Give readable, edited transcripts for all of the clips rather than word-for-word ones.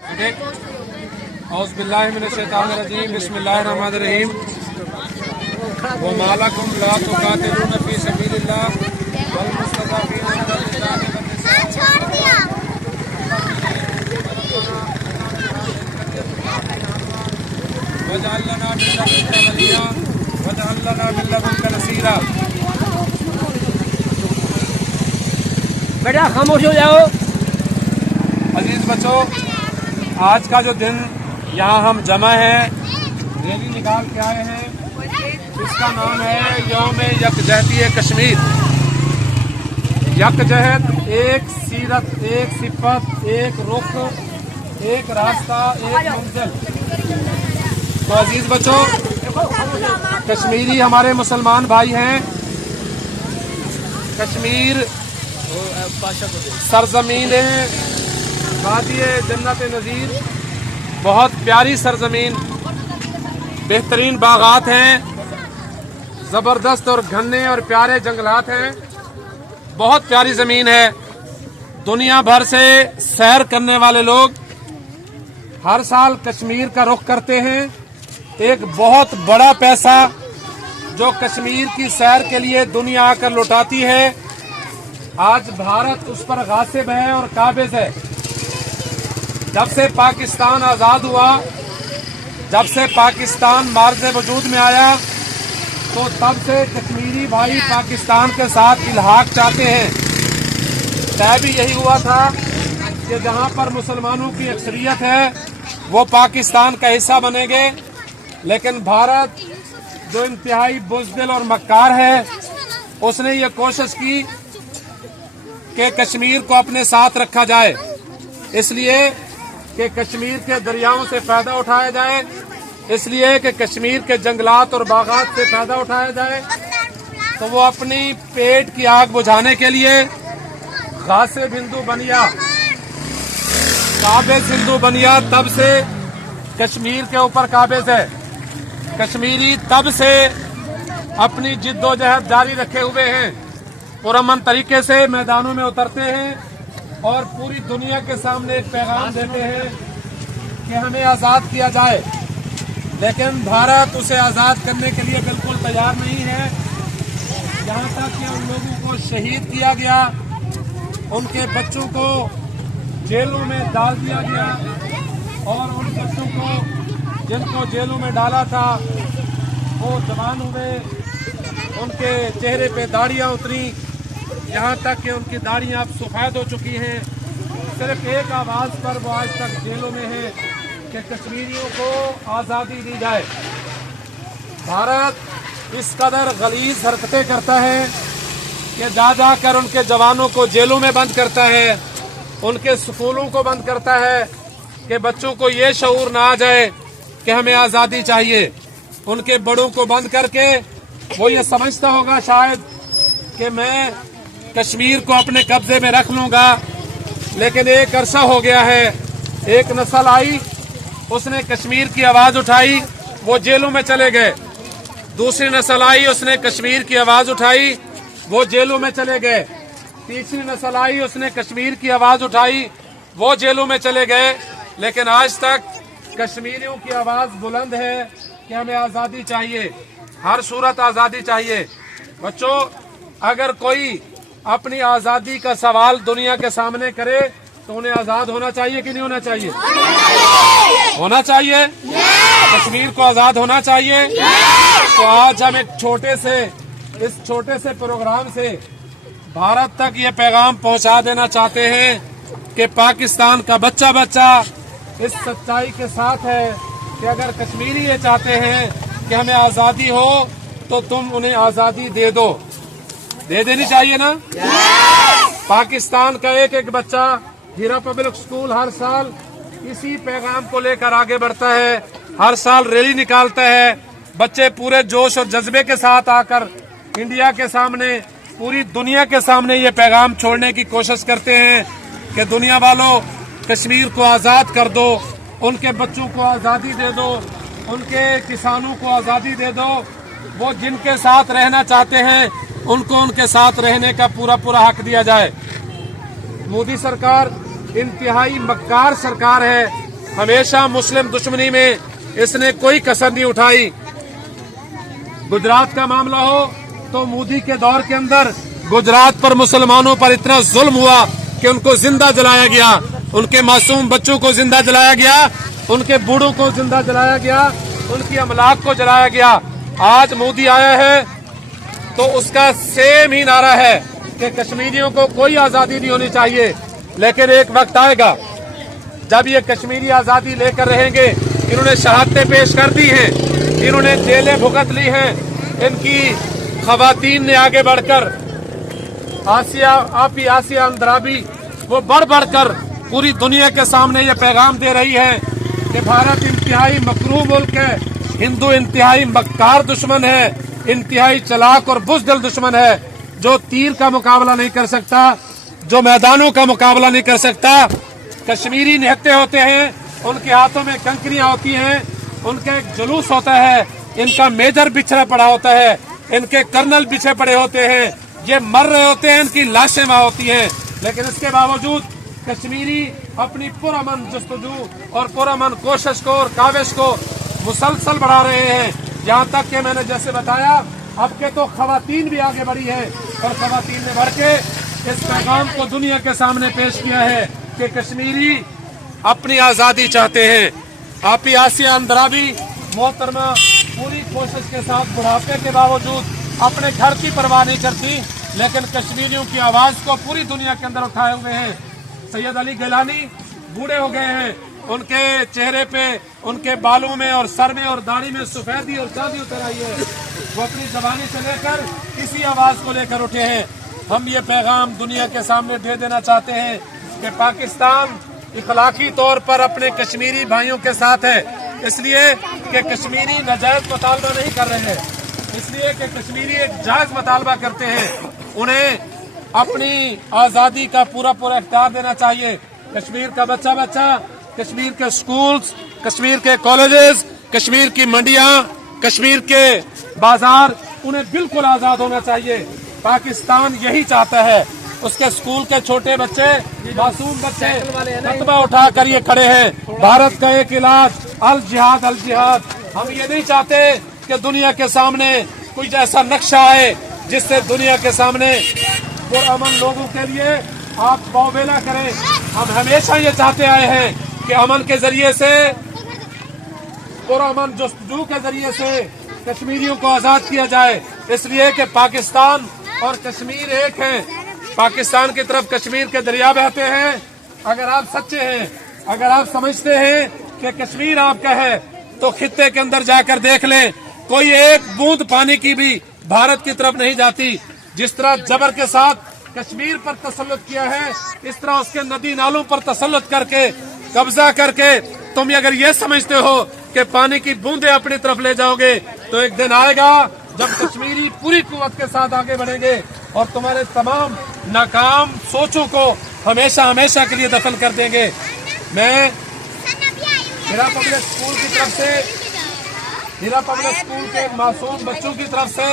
औज़ु बिल्लाहि मिनश शैतानिर रजीम बिस्मिल्लाहिर रहमानिर रहीम व मा लकुम ला तुकातिलूना फी सबीलिल्लाह वल मुस्तज़अफ़ीना मिनर रिजालि वन निसाइ वजअल लना मिन लदुनका वलिय्या वजअल लना मिन लदुनका नसीरा। बेटा खामोश हो जाओ। अजीज बच्चों, आज का जो दिन यहाँ हम जमा हैं, रैली निकाल के आए हैं, इसका नाम है यौम यकजहती कश्मीर। यकजहत, एक सीरत, एक सिफत, एक रुख, एक रास्ता, एक मंजिल। तो अजीज बच्चों, कश्मीरी हमारे मुसलमान भाई हैं। कश्मीर सरजमीन है, वादिए जन्नत नज़ीर, बहुत प्यारी सरजमीन, बेहतरीन बागात हैं, ज़बरदस्त और घने और प्यारे जंगलात हैं, बहुत प्यारी ज़मीन है। दुनिया भर से सैर करने वाले लोग हर साल कश्मीर का रुख करते हैं। एक बहुत बड़ा पैसा जो कश्मीर की सैर के लिए दुनिया आकर लुटाती है, आज भारत उस पर गासिब है और काबिज है। जब से पाकिस्तान आज़ाद हुआ, जब से पाकिस्तान मार्ज़ वजूद में आया, तो तब से कश्मीरी भाई पाकिस्तान के साथ इल्हाक चाहते हैं। तय भी यही हुआ था कि जहां पर मुसलमानों की अक्सरियत है वो पाकिस्तान का हिस्सा बनेंगे, लेकिन भारत जो इंतहाई बुज़दिल और मक्कार है, उसने ये कोशिश की कि कश्मीर को अपने साथ रखा जाए, इसलिए कि कश्मीर के दरियाओं से फ़ायदा उठाया जाए, इसलिए कि कश्मीर के जंगलात और बागात से फ़ायदा उठाया जाए। तो वो अपनी पेट की आग बुझाने के लिए गासिब हिंदू बनिया, काबिज हिंदू बनिया तब से कश्मीर के ऊपर काबिज है। कश्मीरी तब से अपनी जिद्दोजहद जारी रखे हुए हैं, पुरअमन तरीके से मैदानों में उतरते हैं और पूरी दुनिया के सामने एक पैगाम देते हैं कि हमें आज़ाद किया जाए। लेकिन भारत उसे आज़ाद करने के लिए बिल्कुल तैयार नहीं है। यहाँ तक कि उन लोगों को शहीद किया गया, उनके बच्चों को जेलों में डाल दिया गया, और उन बच्चों को जिनको जेलों में डाला था वो जवान हुए, उनके चेहरे पे दाढ़ियाँ उतरी, यहाँ तक कि उनकी दाढ़ियाँ अब सफ़ेद हो चुकी हैं। सिर्फ एक आवाज़ पर वो आज तक जेलों में है कि कश्मीरियों को आज़ादी दी जाए। भारत इस कदर गलीज़ हरकतें करता है कि जा जाकर उनके जवानों को जेलों में बंद करता है, उनके स्कूलों को बंद करता है कि बच्चों को ये शऊर ना आ जाए कि हमें आज़ादी चाहिए। उनके बड़ों को बंद करके वो ये समझता होगा शायद कि मैं कश्मीर को अपने कब्जे में रख लूँगा, लेकिन एक अरसा हो गया है, एक नस्ल आई, उसने कश्मीर की आवाज़ उठाई, वो जेलों में चले गए। दूसरी नस्ल आई, उसने कश्मीर की आवाज़ उठाई, वो जेलों में चले गए। तीसरी नस्ल आई, उसने कश्मीर की आवाज़ उठाई, वो जेलों में चले गए। लेकिन आज तक कश्मीरियों की आवाज़ बुलंद है कि हमें आज़ादी चाहिए, हर सूरत आज़ादी चाहिए। बच्चों, अगर कोई अपनी आज़ादी का सवाल दुनिया के सामने करे तो उन्हें आज़ाद होना चाहिए कि नहीं होना चाहिए? होना चाहिए। कश्मीर को आज़ाद होना चाहिए। तो आज हम एक इस छोटे से प्रोग्राम से भारत तक ये पैगाम पहुंचा देना चाहते हैं कि पाकिस्तान का बच्चा बच्चा इस सच्चाई के साथ है कि अगर कश्मीरी ये चाहते हैं कि हमें आज़ादी हो तो तुम उन्हें आज़ादी दे दो, दे देनी चाहिए ना। पाकिस्तान का एक एक बच्चा हीरा पब्लिक स्कूल हर साल इसी पैगाम को लेकर आगे बढ़ता है, हर साल रैली निकालता है। बच्चे पूरे जोश और जज्बे के साथ आकर इंडिया के सामने, पूरी दुनिया के सामने ये पैगाम छोड़ने की कोशिश करते हैं कि दुनिया वालों, कश्मीर को आज़ाद कर दो, उनके बच्चों को आज़ादी दे दो, उनके किसानों को आज़ादी दे दो। वो जिनके साथ रहना चाहते हैं उनको उनके साथ रहने का पूरा पूरा हक दिया जाए। मोदी सरकार इंतहाई मक्कार सरकार है। हमेशा मुस्लिम दुश्मनी में इसने कोई कसर नहीं उठाई। गुजरात का मामला हो तो मोदी के दौर के अंदर गुजरात पर मुसलमानों पर इतना जुल्म हुआ कि उनको जिंदा जलाया गया, उनके मासूम बच्चों को जिंदा जलाया गया, उनके बूढ़ों को जिंदा जलाया गया, उनकी अमलाक को जलाया गया। आज मोदी आया है तो उसका सेम ही नारा है कि कश्मीरियों को कोई आजादी नहीं होनी चाहिए। लेकिन एक वक्त आएगा जब ये कश्मीरी आजादी लेकर रहेंगे। इन्होंने शहादतें पेश कर दी हैं, इन्होंने जेलें भुगत ली हैं, इनकी खवातीन ने आगे बढ़कर आसिया अंद्राबी वो बढ़ बढ़कर पूरी दुनिया के सामने ये पैगाम दे रही है कि भारत इंतहाई मकरूह मुल्क है, हिंदू इंतहाई मक्कार दुश्मन है, इंतहाई चालाक और बुज़दिल दुश्मन है, जो तीर का मुकाबला नहीं कर सकता, जो मैदानों का मुकाबला नहीं कर सकता। कश्मीरी निहत्ते होते हैं, उनके हाथों में कंकरियां होती हैं, उनका एक जुलूस होता है, इनका मेजर बिछड़ा पड़ा होता है, इनके कर्नल बिछे पड़े होते हैं, ये मर रहे होते हैं, इनकी लाशें वहां होती हैं। लेकिन इसके बावजूद कश्मीरी अपनी पुरअमन जस्तजू और पुरअमन कोशिश को और काविश को मुसलसल बढ़ा रहे हैं। यहाँ तक कि मैंने जैसे बताया, अब के तो खवातीन भी आगे बढ़ी है और खवातीन ने बढ़ के इस पैगाम को दुनिया के सामने पेश किया है कि कश्मीरी अपनी आजादी चाहते हैं। आप ही आसिया अंद्राबी मोहतरमा पूरी कोशिश के साथ बुढ़ापे के बावजूद अपने घर की परवाह नहीं करती, लेकिन कश्मीरियों की आवाज को पूरी दुनिया के अंदर उठाए हुए हैं। सैयद अली गिलानी बूढ़े हो गए हैं, उनके चेहरे पे, उनके बालों में और सर में और दाढ़ी में सफेदी और चांदी उतर आई है। वो अपनी जबानी से लेकर इसी आवाज को लेकर उठे हैं। हम ये पैगाम दुनिया के सामने दे देना चाहते हैं कि पाकिस्तान इखलाकी तौर पर अपने कश्मीरी भाइयों के साथ है, इसलिए कि कश्मीरी नाजायज मुतालबा नहीं कर रहे हैं, इसलिए कि कश्मीरी एक जायज मुतालबा करते हैं। उन्हें अपनी आजादी का पूरा पूरा इख्तियार देना चाहिए। कश्मीर का बच्चा बच्चा, कश्मीर के स्कूल्स, कश्मीर के कॉलेजेस, कश्मीर की मंडियां, कश्मीर के बाजार, उन्हें बिल्कुल आजाद होना चाहिए। पाकिस्तान यही चाहता है। उसके स्कूल के छोटे बच्चे, मासूम बच्चे फतवा उठा कर ये खड़े हैं, भारत का एक इलाज अल जिहाद अल जिहाद। हम ये नहीं चाहते कि दुनिया के सामने कोई ऐसा नक्शा आए जिससे दुनिया के सामने पुरअमन लोगों के लिए आप बावबेला करें। हम हमेशा ये चाहते आए हैं कि अमन के जरिए से, पुरअमन जस्तजू के जरिए से कश्मीरियों को आजाद किया जाए। इसलिए कि पाकिस्तान और कश्मीर एक हैं। पाकिस्तान की तरफ कश्मीर के दरिया बहते हैं। अगर आप सच्चे हैं, अगर आप समझते हैं कि कश्मीर आपका है, तो खित्ते के अंदर जाकर देख लें, कोई एक बूंद पानी की भी भारत की तरफ नहीं जाती। जिस तरह जबर के साथ कश्मीर पर तसल्लुत किया है, इस तरह उसके नदी नालों पर तसल्लुत करके, कब्जा करके तुम अगर ये समझते हो कि पानी की बूंदें अपनी तरफ ले जाओगे, तो एक दिन आएगा जब कश्मीरी पूरी कुव्वत के साथ आगे बढ़ेंगे और तुम्हारे तमाम नाकाम सोचों को हमेशा हमेशा के लिए दफन कर देंगे। मैं हिरा पब्लिक स्कूल की तरफ से, हिरा पब्लिक स्कूल के मासूम बच्चों की तरफ से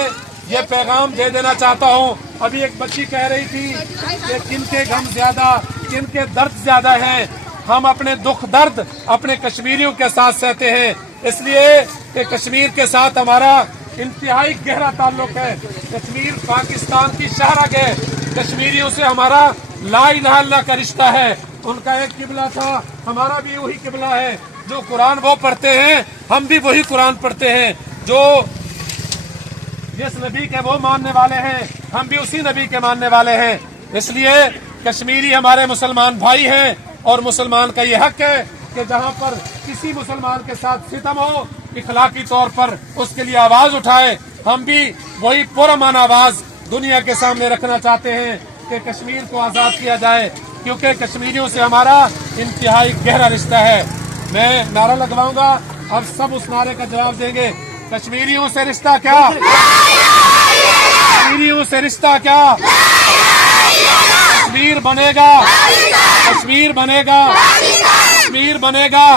ये पैगाम दे देना चाहता हूँ। अभी एक बच्ची कह रही थी कि किनके गम ज्यादा, किनके दर्द ज्यादा हैं। हम अपने दुख दर्द अपने कश्मीरियों के साथ सहते हैं, इसलिए कि कश्मीर के साथ हमारा इंतहाई गहरा ताल्लुक है। कश्मीर पाकिस्तान की शहरग है। कश्मीरियों से हमारा ला इलाहा इल्लल्लाह का रिश्ता है। उनका एक किबला था, हमारा भी वही किबला है। जो कुरान वो पढ़ते हैं, हम भी वही कुरान पढ़ते हैं। जो जिस नबी के वो मानने वाले हैं, हम भी उसी नबी के मानने वाले हैं। इसलिए कश्मीरी हमारे मुसलमान भाई हैं और मुसलमान का ये हक है कि जहाँ पर किसी मुसलमान के साथ सितम हो, इखलाकी तौर पर उसके लिए आवाज उठाए। हम भी वही पुरअमन आवाज दुनिया के सामने रखना चाहते हैं कि कश्मीर को आजाद किया जाए, क्योंकि कश्मीरियों से हमारा इंतहाई गहरा रिश्ता है। मैं नारा लगवाऊंगा, अब सब उस नारे का जवाब देंगे। कश्मीरियों से रिश्ता क्या? कश्मीरियों से रिश्ता क्या? कश्मीर बनेगा, कश्मीर बनेगा, कश्मीर बनेगा।